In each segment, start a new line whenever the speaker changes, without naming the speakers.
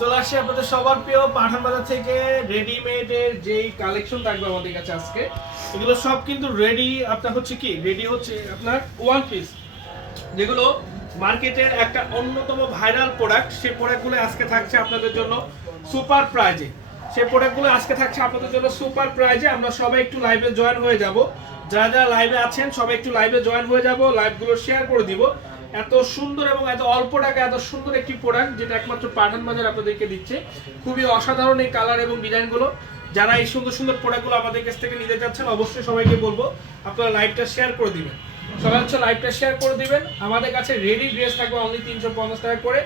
চলে আসছি আপনাদের সবার প্রিয় পাঠান বাজার থেকে যেই কালেকশন থাকবে আমাদের কাছে আজকে, এগুলো সব কিন্তু রেডি আপনার হচ্ছে কি? রেডি হচ্ছে আপনার ওয়ান পিস যেগুলো মার্কেটের একটা অন্যতম ভাইরাল প্রোডাক্ট সেই প্রোডাক্টগুলো আজকে থাকছে আপনাদের জন্য সুপার প্রাইজে সেই প্রোডাক্টগুলো আজকে থাকছে আপনাদের জন্য সুপার প্রাইজে আমরা সবাই একটু লাইভে জয়েন হয়ে যাব। যারা যারা লাইভে আছেন, সবাই একটু লাইভে জয়েন হয়ে যাব লাইভগুলো শেয়ার করে দিব। এত সুন্দর এবং এত অল্প টাকা এত সুন্দর একটি প্রোডাক্ট যেটা একমাত্র পাঠান বাজার আপনাদেরকে দিচ্ছে। খুবই অসাধারণ এই কালার এবং ডিজাইনগুলো। যারা এই সুন্দর সুন্দর প্রোডাক্টগুলো আমাদের কাছ থেকে নিতে চাচ্ছেন, অবশ্যই সবাইকে বলব, আপনারা লাইভটা শেয়ার করে দিবেন। সবাই হচ্ছে লাইভটা শেয়ার করে দিবেন। আমাদের কাছে রেডি ড্রেস থাকবে অনলি তিনশো পঞ্চাশ টাকা করে।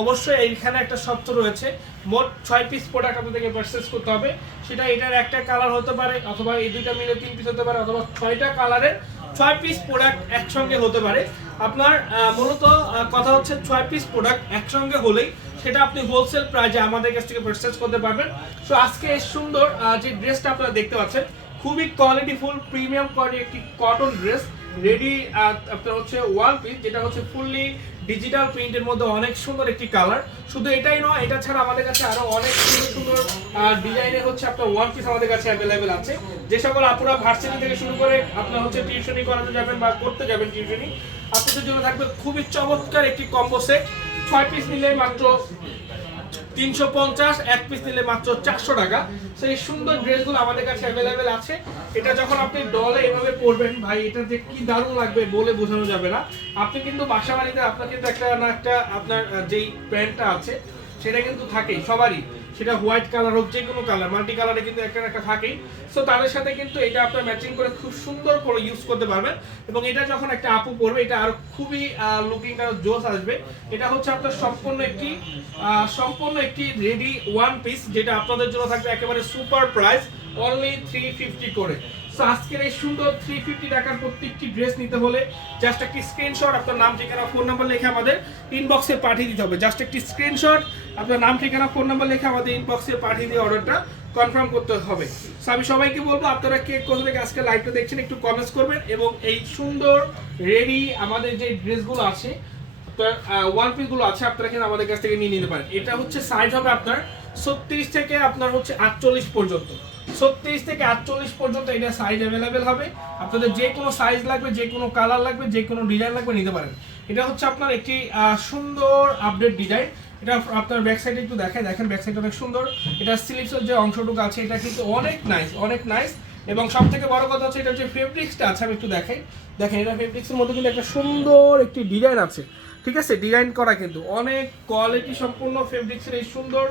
অবশ্যই এইখানে একটা শর্ত রয়েছে, মোট ছয় পিস প্রোডাক্ট আপনাদেরকে পারচেস করতে হবে। সেটা এটার একটা কালার হতে পারে, অথবা এই দুইটা মিলে তিন পিস হতে পারে, অথবা ছয়টা কালারের ছয় পিস প্রোডাক্ট একসঙ্গে হতে পারে। আপনার মূলত কথা হচ্ছে ছয় পিস প্রোডাক্ট একসঙ্গে হলেই সেটা আপনি হোলসেল প্রাইজে আমাদের কাছ থেকে পারচেস করতে পারবেন। সো আজকে সুন্দর যে ড্রেসটা আপনারা দেখতে পাচ্ছেন, খুবই কোয়ালিটিফুল প্রিমিয়াম কোয়ালিটি একটি কটন ড্রেস রেডি আপনার হচ্ছে ওয়ান পিস যেটা হচ্ছে ফুললি ডিজিটাল প্রিন্টের মধ্যে অনেক সুন্দর একটি কালার শুধু এটাই নয়, এটা ছাড়া আমাদের কাছে আরও অনেক সুন্দর সুন্দর ডিজাইনের হচ্ছে আপনার ওয়ান পিস আমাদের কাছে অ্যাভেলেবেল আছে। যে সকল আপুরা ভার্সিটি থেকে শুরু করে আপনার হচ্ছে টিউশনি করাতে যাবেন বা করতে যাবেন টিউশনি আপনাদের জন্য থাকবে খুবই চমৎকার একটি কম্বো সেট ছয় পিস নিলে মাত্র তিনশো পঞ্চাশ, এক পিস নিলে মাত্র চারশো টাকা। সেই সুন্দর ড্রেসগুলো আমাদের কাছে অ্যাভেলেবেল আছে। এটা যখন আপনি ডলে এভাবে পরবেন, ভাই, এটা যে কি দারুণ লাগবে বলে বোঝানো যাবে না। আপনি কিন্তু বাসা বাড়িতে আপনার কিন্তু একটা না একটা আপনার যেই প্যান্টটা আছে সেটা কিন্তু থাকেই, সবারই। সেটা হোয়াইট কালার হোক, যে কোনো কালার মাল্টি কালারে কিন্তু একটা একটা থাকেই। সো তাদের সাথে কিন্তু এটা আপনার ম্যাচিং করে খুব সুন্দর করে ইউজ করতে পারবেন। এবং এটা যখন একটা আপু পরবে, এটা আরও খুবই লুকিং জোস আসবে। এটা হচ্ছে আপনার সম্পূর্ণ একটি সম্পূর্ণ একটি রেডি ওয়ান পিস যেটা আপনাদের জন্য থাকবে একেবারে super price only three fifty করে। সো আজকের এই সুন্দর থ্রি ফিফটি টাকার প্রত্যেকটি ড্রেস নিতে হলে জাস্ট একটি স্ক্রিনশট আপনার নাম, ঠিকানা ফোন নাম্বার লিখে আমাদের ইনবক্সে পাঠিয়ে দিতে হবে। জাস্ট একটি স্ক্রিনশট আপনার নাম, ঠিকানা, ফোন নাম্বার লিখে আমাদের ইনবক্সে পাঠিয়ে দিয়ে অর্ডারটা কনফার্ম করতে হবে। সো আমি সবাইকে বলব, আপনারা কে, কোথা থেকে আজকে লাইভটা দেখছেন একটু কমেন্টস করবেন এবং এই সুন্দর রেডি আমাদের যে ড্রেসগুলো আছে ওয়ান পিসগুলো আছে, আপনারা কিন্তু আমাদের কাছ থেকে নিয়ে নিতে পারেন। এটা হচ্ছে সাইজ হবে আপনার ছত্রিশ থেকে আপনার হচ্ছে আটচল্লিশ পর্যন্ত। ছত্রিশ থেকে আটচল্লিশ পর্যন্ত এটা সাইজ অ্যাভেলেবেল হবে। আপনাদের যে কোনো সাইজ লাগবে, যে কোনো কালার লাগবে, যে কোনো ডিজাইন লাগবে নিতে পারেন। এটা হচ্ছে আপনার একটি সুন্দর আপডেট ডিজাইন এটা আপনার ব্যাক সাইডে একটু দেখেন দেখেন ব্যাক সাইড অনেক সুন্দর। এটা স্লিপসের যে অংশটুকু আছে, এটা কিন্তু অনেক নাইস অনেক নাইস এবং সব থেকে বড় কথা হচ্ছে, এটা যে ফেব্রিক্সটা আছে, আমি একটু দেখাই। দেখেন, এটা ফেব্রিক্সের মধ্যে কিন্তু একটা সুন্দর একটি ডিজাইন আছে। ঠিক আছে ডিজাইন করা কিন্তু। অনেক কোয়ালিটি সম্পূর্ণ ফেব্রিক্সের এই সুন্দর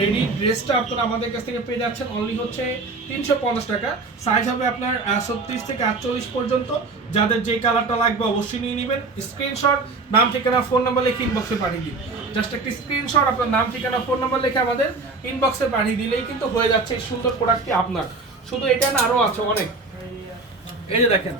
রেডি ড্রেসটা আপনারা আমাদের কাছ থেকে পেয়ে যাচ্ছেন। অনলি হচ্ছে তিনশো পঞ্চাশ টাকা। সাইজ হবে আপনার ছত্রিশ থেকে আটচল্লিশ পর্যন্ত। যাদের যে কালারটা লাগবে অবশ্যই নিয়ে নেবেন। স্ক্রিনশট নাম, ঠিকানা ফোন নাম্বার লিখে ইনবক্সে পাঠিয়ে দিন। জাস্ট একটি স্ক্রিনশট আপনার নাম, ঠিকানা ফোন নাম্বার লিখে আমাদের ইনবক্সে পাঠিয়ে দিলেই কিন্তু হয়ে যাচ্ছে এই সুন্দর প্রোডাক্টটি আপনার। শুধু এটা না আরও আছে অনেক। এই যে দেখেন,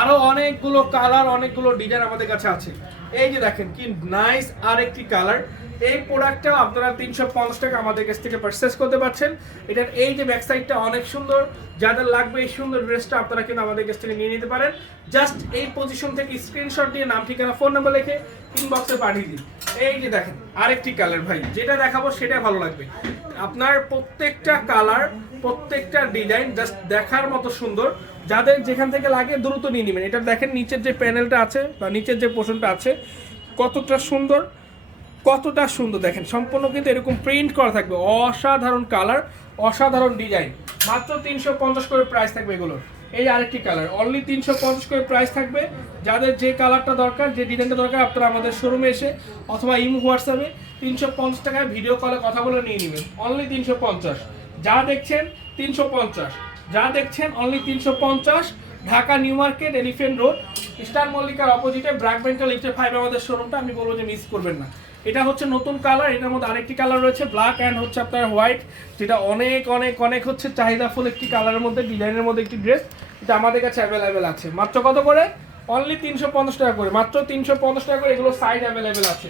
আরও অনেকগুলো কালার অনেকগুলো ডিজাইন আমাদের কাছে আছে। এই যে দেখেন কি নাইস আর একটি কালার এই প্রোডাক্টটা আপনারা তিনশো পঞ্চাশ টাকা আমাদের কাছ থেকে পারচেস করতে পারছেন। এটার এই যে ব্যাক সাইডটা অনেক সুন্দর যাদের লাগবে এই সুন্দর ড্রেসটা আপনারা কিন্তু আমাদের কাছ থেকে নিয়ে নিতে পারেন। জাস্ট এই পজিশন থেকে স্ক্রিনশট দিয়ে নাম, ঠিকানা ফোন নাম্বার লিখে ইনবক্সে পাঠিয়ে দিন। এই যে দেখেন, আরেকটি কালার ভাই, যেটা দেখাবো সেটা ভালো লাগবে। আপনার প্রত্যেকটা কালার প্রত্যেকটা ডিজাইন জাস্ট দেখার মতো সুন্দর। যাদের যেখান থেকে লাগে দ্রুত নিয়ে নেবেন। এটা দেখেন নিচের যে প্যানেলটা আছে বা নিচের যে পোর্শনটা আছে, কতটা সুন্দর। কতটা সুন্দর দেখেন। সম্পূর্ণ কিন্তু এরকম প্রিন্ট করা থাকবে। অসাধারণ কালার অসাধারণ ডিজাইন মাত্র তিনশো পঞ্চাশ করে প্রাইস থাকবে এগুলোর। এই আরেকটি কালার অনলি তিনশো পঞ্চাশ করে প্রাইস থাকবে। যাদের যে কালারটা দরকার, যে ডিজাইনটা দরকার, আপনারা আমাদের শোরুমে এসে অথবা ইমো, হোয়াটসঅ্যাপে তিনশো পঞ্চাশ টাকায় ভিডিও কলে কথা বলে নিয়ে নেবেন। অনলি তিনশো পঞ্চাশ। যা দেখছেন, তিনশো পঞ্চাশ। যা দেখছেন অনলি তিনশো পঞ্চাশ। Dhaka new market elephant road star মল্লিকার অপোজিটে ব্র্যাক ব্যাংকার লিফটের ফাইভ আমাদের শোরুমটা আমি বলব যে মিস করবেন না। এটা হচ্ছে নতুন কালার এটার মধ্যে আরেকটি কালার রয়েছে ব্ল্যাক অ্যান্ড হচ্ছে আপনার হোয়াইট যেটা অনেক অনেক অনেক হচ্ছে চাহিদাফুল একটি কালারের মধ্যে ডিজাইনের মধ্যে একটি ড্রেস এটা আমাদের কাছে অ্যাভেলেবেল আছে। মাত্র কত করে? অনলি তিনশো পঞ্চাশ টাকা করে। মাত্র তিনশো পঞ্চাশ টাকা করে এগুলো সাইজ অ্যাভেলেবেল আছে।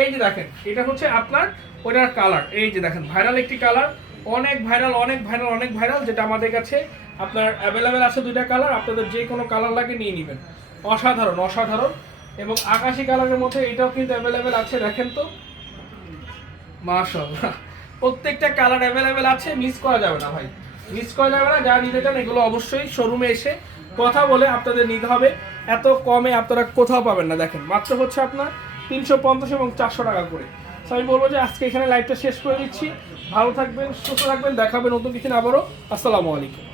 এই যে দেখেন, এটা হচ্ছে আপনার ওটার কালার এই যে দেখেন ভাইরাল একটি কালার অনেক ভাইরাল অনেক ভাইরাল অনেক ভাইরাল যেটা আমাদের কাছে আপনার অ্যাভেলেবেল আছে দুইটা কালার আপনাদের যে কোনো কালার লাগে নিয়ে নেবেন। অসাধারণ অসাধারণ। এবং আকাশি কালারের মধ্যে এটাও কিন্তু অ্যাভেলেবেল আছে, দেখেন তো। মাশাআল্লাহ। প্রত্যেকটা কালার অ্যাভেলেবেল আছে মিস করা যাবে না ভাই। মিস করা যাবে না, যা নিতে চান এগুলো অবশ্যই শোরুমে এসে কথা বলে আপনাদের নিতে হবে। এত কমে আপনারা কোথাও পাবেন না, দেখেন। মাত্র হচ্ছে আপনার তিনশো পঞ্চাশ এবং চারশো টাকা করে। তো আমি বলব যে আজকে এখানে লাইভটা শেষ করে দিচ্ছি। ভালো থাকবেন, সুস্থ থাকবেন দেখাবেন নতুন কিছু আবারও। আসসালামু আলাইকুম।